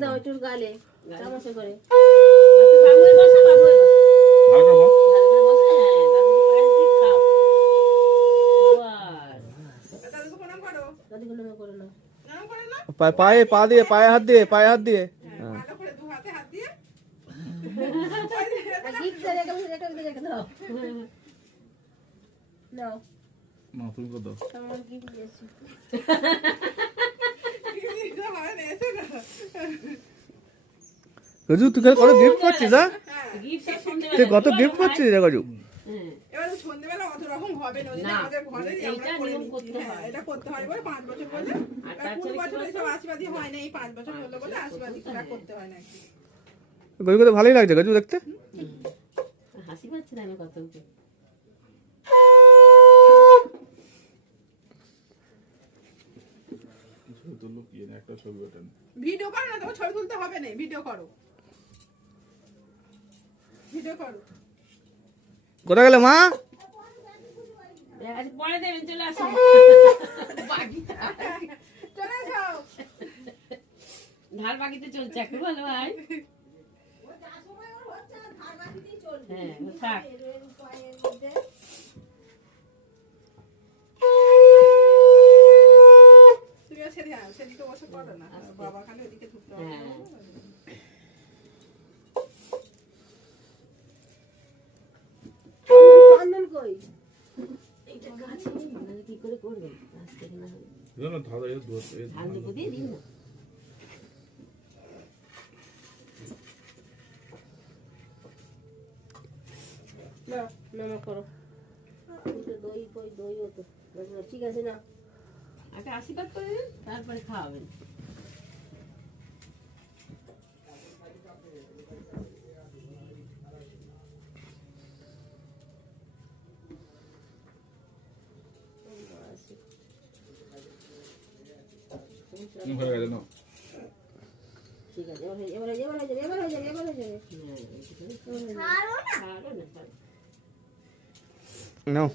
দাও একটু গালে চামচে করে। বাবুয়ে বসা, বাবুয়ে বসা। ভালো করে বসা, হ্যাঁ, দাদুকে পায়েস দিয়ে খাও। বাস। দাদিকে প্রণাম করে নাও। পায়ে পা দিয়ে, পায়ে হাত দিয়ে, পায়ে হাত দিয়ে। ভালো করে দু হাতে হাত দিয়ে গিফটটা রেখে দাও। নাও না তুমি কত আমার গিফট দিয়েছি। গজু তুই কত গিফট করছিস? গিফট সব সন্ধ্যেবেলা তুই কত দিবা, গিফট ভাই। করছিস রে গজু? হ্যাঁ। এবার সন্ধ্যেবেলা অত রকম হবে না, না, আমাদের ঘরে আমরা এইটা করে নিয়ম নিচ্ছি। করতে হ্যাঁ, হয়। এটা করতে হয় বলে 5 বছর বলে। আর আর 15 তাছাড়া কি বছর বলতো? এইসব আশীর্বাদই হয় না, এই 5 বছর হলো বলে আশীর্বাদই করতে হয় না। গজু তো ভালোই লাগছে গজু দেখতে। হাসি পাচ্ছে না আমি কত ওকে। ছবি তুললো কি না একটা ছবি ওঠেন ভিডিও করো না, তোমার ছবি তুলতে হবে না, ভিডিও করো, ভিডিও করো। কোথায় গেলে মা? আচ্ছা, পরে দেবেন, চলে আসুন। চলে যাও। ধার বাকিতে চলছে এখন, ভালো ভাই। হ্যাঁ, থাক। তুমিও সেদিকে বসে পড়ো না, বাবা খালি ওদিকে ঢুকতে হবে। হ্যাঁ। চন্দন কই? এইটা গাছে মানে কি করে করবেন? গাছ থেকে না হলে। না ধারা এর ধর এর ধান দুপুর দিয়ে দিন না। না নামা করো। দই কই? দইও তো ঠিক আছে না। আগে আশীর্বাদ করে দিন, তারপরে খাওয়াবেন। হয়ে গেল না ঠিক আছে, এবার হয়ে যাবে। হ্যাঁ, এইটুকুনি। ছাড়ো না, ছাড়ো। নাও